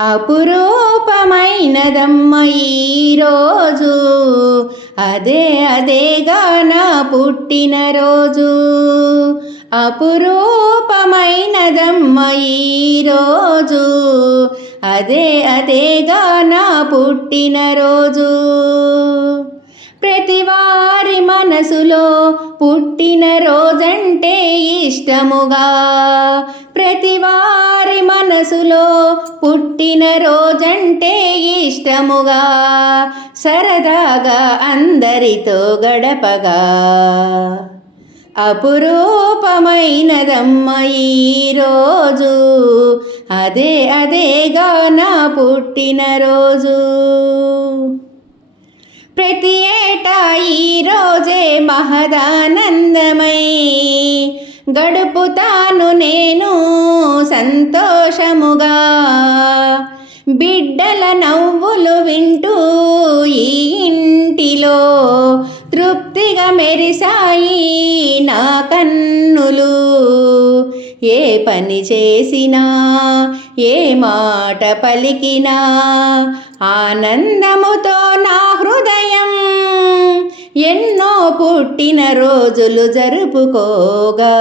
అపురూపమైనదమ్మ ఈరోజు. అదే అదేగా నా పుట్టినరోజు అపురూపమైనదమ్మ ఈరోజు. అదే అదేగా నా పుట్టినరోజు ప్రతివారి మనసులో పుట్టిన రోజంటే ఇష్టముగా. ప్రతివారి మనసులో పుట్టిన రోజంటే ఇష్టముగా సరదాగా అందరితో గడపగా. అపురూపమైనదమ్మ ఈరోజు అదే అదేగా నా పుట్టినరోజు ప్రతి ఏటా ఈరోజే మహదానందమై గడుపుతాను నేను సంతోషముగా. బిడ్డల నవ్వులు వింటూ ఈ ఇంటిలో తృప్తిగా మెరిసాయి నా కన్నులు. ఏ పని చేసినా ఏ మాట పలికినా ఆనందముతో నా పుట్టిన రోజులు జరుపుకోగా.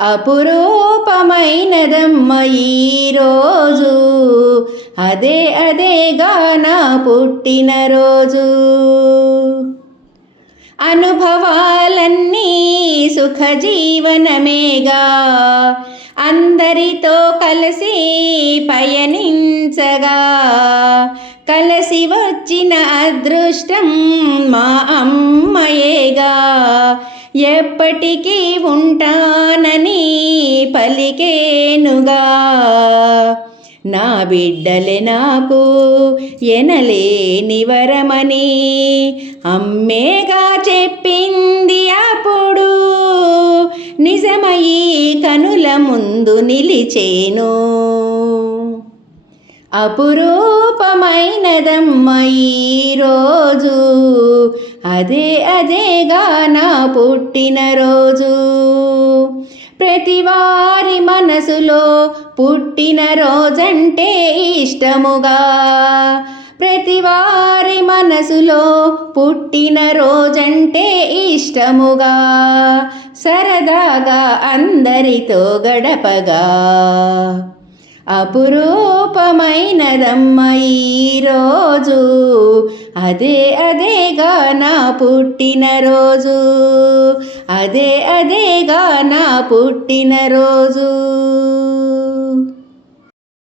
అపురూపమైనదమ్మ ఈరోజు అదే అదేగా నా పుట్టినరోజు అనుభవాలన్నీ సుఖజీవనమేగా. అందరితో కలిసి పయనించగా. కలసి వచ్చిన అదృష్టం మా అమ్మయేగా. ఎప్పటికీ ఉంటానని పలికేనుగా. నా బిడ్డలే నాకు ఎనలేని వరమని అమ్మేగా చెప్పింది అప్పుడు. నిజమయి కనుల ముందు నిలిచేను. అపురూపమైనదమ్మ ఈరోజు. అదే అదేగా నా పుట్టినరోజు ప్రతివారి మనసులో పుట్టిన రోజంటే ఇష్టముగా. ప్రతివారి మనసులో పుట్టిన రోజంటే ఇష్టముగా. సరదాగా అందరితో గడపగా. అపురూపమైనదమ్మ ఈరోజు. అదే అదేగా నా పుట్టినరోజు అదే అదేగా నా పుట్టినరోజు